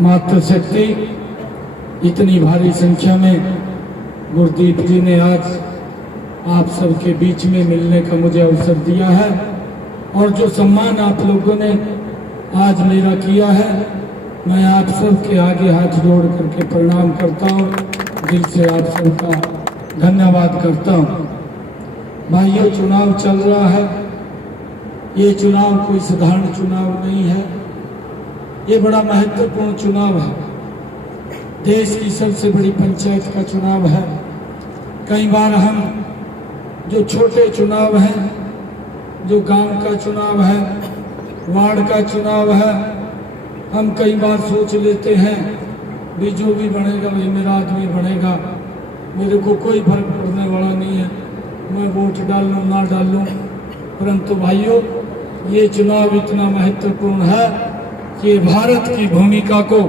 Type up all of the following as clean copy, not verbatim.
मातृशक्ति इतनी भारी संख्या में गुरदीप जी ने आज आप सबके बीच में मिलने का मुझे अवसर दिया है और जो सम्मान आप लोगों ने आज मेरा किया है, मैं आप सबके आगे हाथ जोड़ करके प्रणाम करता हूँ, दिल से आप सबका धन्यवाद करता हूँ। भाइयों, चुनाव चल रहा है। ये चुनाव कोई साधारण चुनाव नहीं है, ये बड़ा महत्वपूर्ण चुनाव है। देश की सबसे बड़ी पंचायत का चुनाव है। कई बार हम जो छोटे चुनाव हैं, जो गांव का चुनाव है, वार्ड का चुनाव है, हम कई बार सोच लेते हैं भी जो भी बनेगा वही मेरा आदमी बनेगा, मेरे को कोई फर्क पड़ने वाला नहीं है, मैं वोट डाल लूँ ना डाल लूँ। परंतु भाइयों, ये चुनाव इतना महत्वपूर्ण है कि भारत की भूमिका को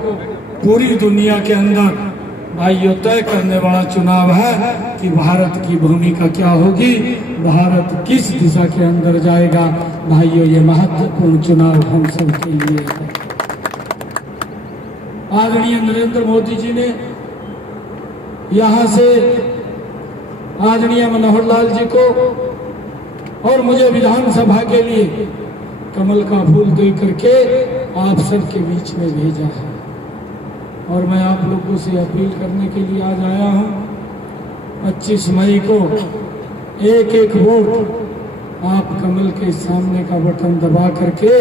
पूरी दुनिया के अंदर भाइयों तय करने वाला चुनाव है कि भारत की भूमिका क्या होगी, भारत किस दिशा के अंदर जाएगा। भाइयों, ये महत्वपूर्ण चुनाव हम सब के लिए है। आदरणीय नरेंद्र मोदी जी ने यहाँ से आदरणीय मनोहर लाल जी को और मुझे विधानसभा के लिए कमल का फूल दे करके आप सबके बीच में भेजा है और मैं आप लोगों से अपील करने के लिए आज आया हूँ। 25 मई को एक एक वोट आप कमल के सामने का बटन दबा करके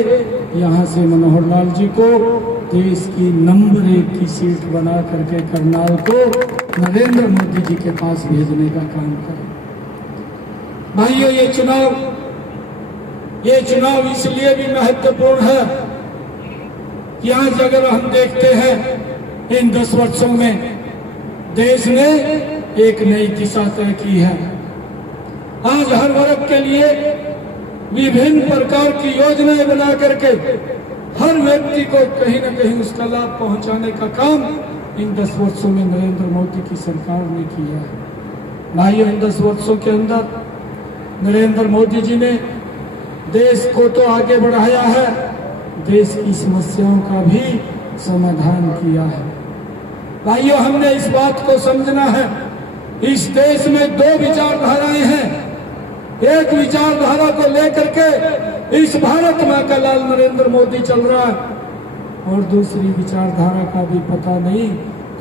यहाँ से मनोहर लाल जी को देश की नंबर 1 की सीट बना करके करनाल को नरेंद्र मोदी जी के पास भेजने का काम करें। भाइयों, ये चुनाव इसलिए भी महत्वपूर्ण है कि आज अगर हम देखते हैं इन 10 वर्षों में देश ने एक नई दिशा तय की है। आज हर वर्ग के लिए विभिन्न प्रकार की योजनाएं बना करके हर व्यक्ति को कहीं न कहीं उसका लाभ पहुंचाने का काम इन 10 वर्षों में नरेंद्र मोदी की सरकार ने किया है। भाइयों, इन 10 वर्षों के अंदर नरेंद्र मोदी जी ने देश को तो आगे बढ़ाया है, देश की समस्याओं का भी समाधान किया है। भाइयों, हमने इस बात को समझना है, इस देश में 2 विचारधाराएं हैं। एक विचारधारा को लेकर के इस भारत मां का लाल नरेंद्र मोदी चल रहा है और दूसरी विचारधारा का भी पता नहीं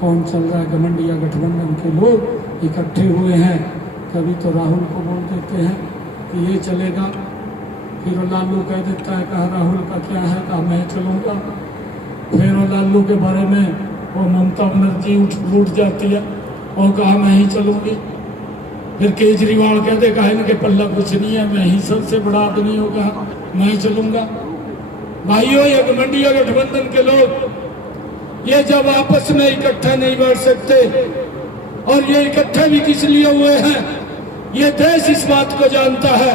कौन चल रहा है। घमंडिया गठबंधन के लोग इकट्ठे हुए हैं। कभी तो राहुल को बोल देते हैं कि ये चलेगा, फिर वो लालू कह देता है कहा राहुल का क्या है, कहा मैं चलूँगा। फिर वो लालू के बारे में वो ममता बनर्जी उठ जाती है और कहा मैं ही चलूँगी। फिर केजरीवाल कहते कहा इनके पल्ला कुछ नहीं है, मैं ही सबसे बड़ा आदमी हो, कहा मैं चलूँगा। भाइयों, ये घमंडिया गठबंधन के लोग ये जब आपस में इकट्ठा नहीं बैठ सकते और ये इकट्ठे भी किस लिए हुए हैं, ये देश इस बात को जानता है।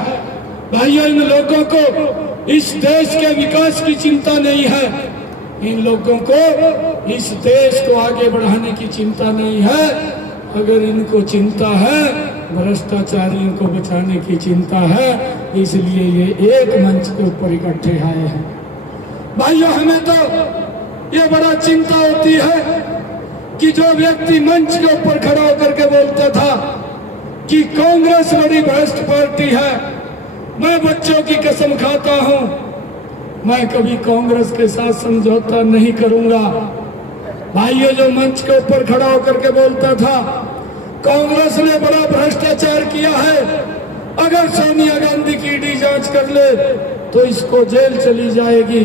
भाइयों, इन लोगों को इस देश के विकास की चिंता नहीं है, इन लोगों को इस देश को आगे बढ़ाने की चिंता नहीं है। अगर इनको चिंता है, भ्रष्टाचारियों को बचाने की चिंता है, इसलिए ये एक मंच के ऊपर इकट्ठे आए हैं। भाइयों, हमें तो ये बड़ा चिंता होती है कि जो व्यक्ति मंच के ऊपर खड़ा होकर के बोलता था कि कांग्रेस बड़ी भ्रष्ट पार्टी है, मैं बच्चों की कसम खाता हूं, मैं कभी कांग्रेस के साथ समझौता नहीं करूंगा। भाइयों, जो मंच के ऊपर खड़ा होकर के बोलता था कांग्रेस ने बड़ा भ्रष्टाचार किया है, अगर सोनिया गांधी की ईडी जांच कर ले तो इसको जेल चली जाएगी,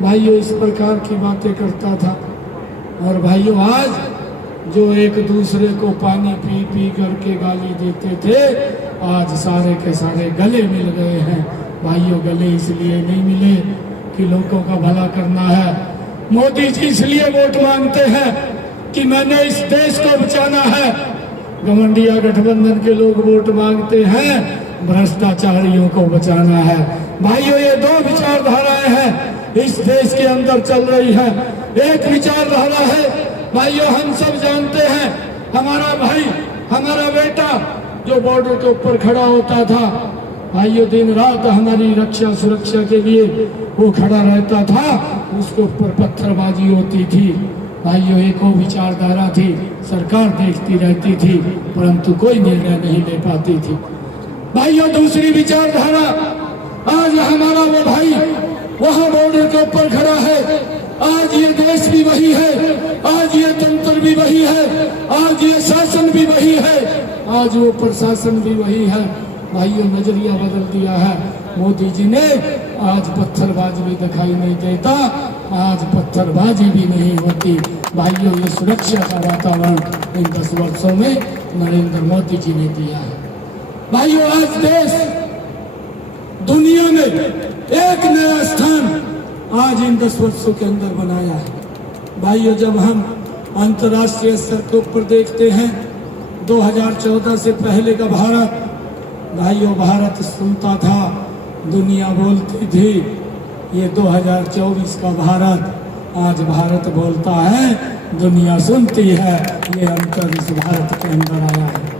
भाइयों इस प्रकार की बातें करता था। और भाइयों, आज जो एक दूसरे को पानी पी पी करके गाली देते थे, आज सारे के सारे गले मिल गए हैं। भाइयों, गले इसलिए नहीं मिले कि लोगों का भला करना है। मोदी जी इसलिए वोट मांगते हैं कि मैंने इस देश को बचाना है। घमंडिया गठबंधन के लोग वोट मांगते हैं भ्रष्टाचारियों को बचाना है। भाइयों, ये 2 विचारधाराएं हैं इस देश के अंदर चल रही है। एक विचारधारा है, भाइयों हम सब जानते हैं, हमारा भाई हमारा बेटा जो बॉर्डर के ऊपर खड़ा होता था भाइयों दिन रात हमारी रक्षा सुरक्षा के लिए वो खड़ा रहता था, उसके ऊपर पत्थरबाजी होती थी। भाइयों एक वो विचारधारा थी, सरकार देखती रहती थी परंतु कोई निर्णय नहीं ले पाती थी। भाइयों दूसरी विचारधारा, आज हमारा वो भाई वहां बॉर्डर के ऊपर खड़ा है, आज ये देश भी वही है, आज ये तंत्र भी वही है, आज ये शासन भी वही है, आज वो प्रशासन भी वही है। भाइयों नजरिया बदल दिया है मोदी जी ने। आज पत्थरबाजी भी दिखाई नहीं देता, आज पत्थरबाजी भी नहीं होती। भाइयों ये सुरक्षा का वातावरण इन 10 वर्षों में नरेंद्र मोदी जी ने दिया है। भाइयों आज देश दुनिया में एक नया स्थान आज इन 10 वर्षों के अंदर बनाया है। भाइयों जब हम अंतर्राष्ट्रीय स्तर के ऊपर देखते हैं 2014 से पहले का भारत, भाइयों भारत सुनता था, दुनिया बोलती थी। ये 2024 का भारत, आज भारत बोलता है, दुनिया सुनती है। ये अंतर इस भारत के अंदर आया है।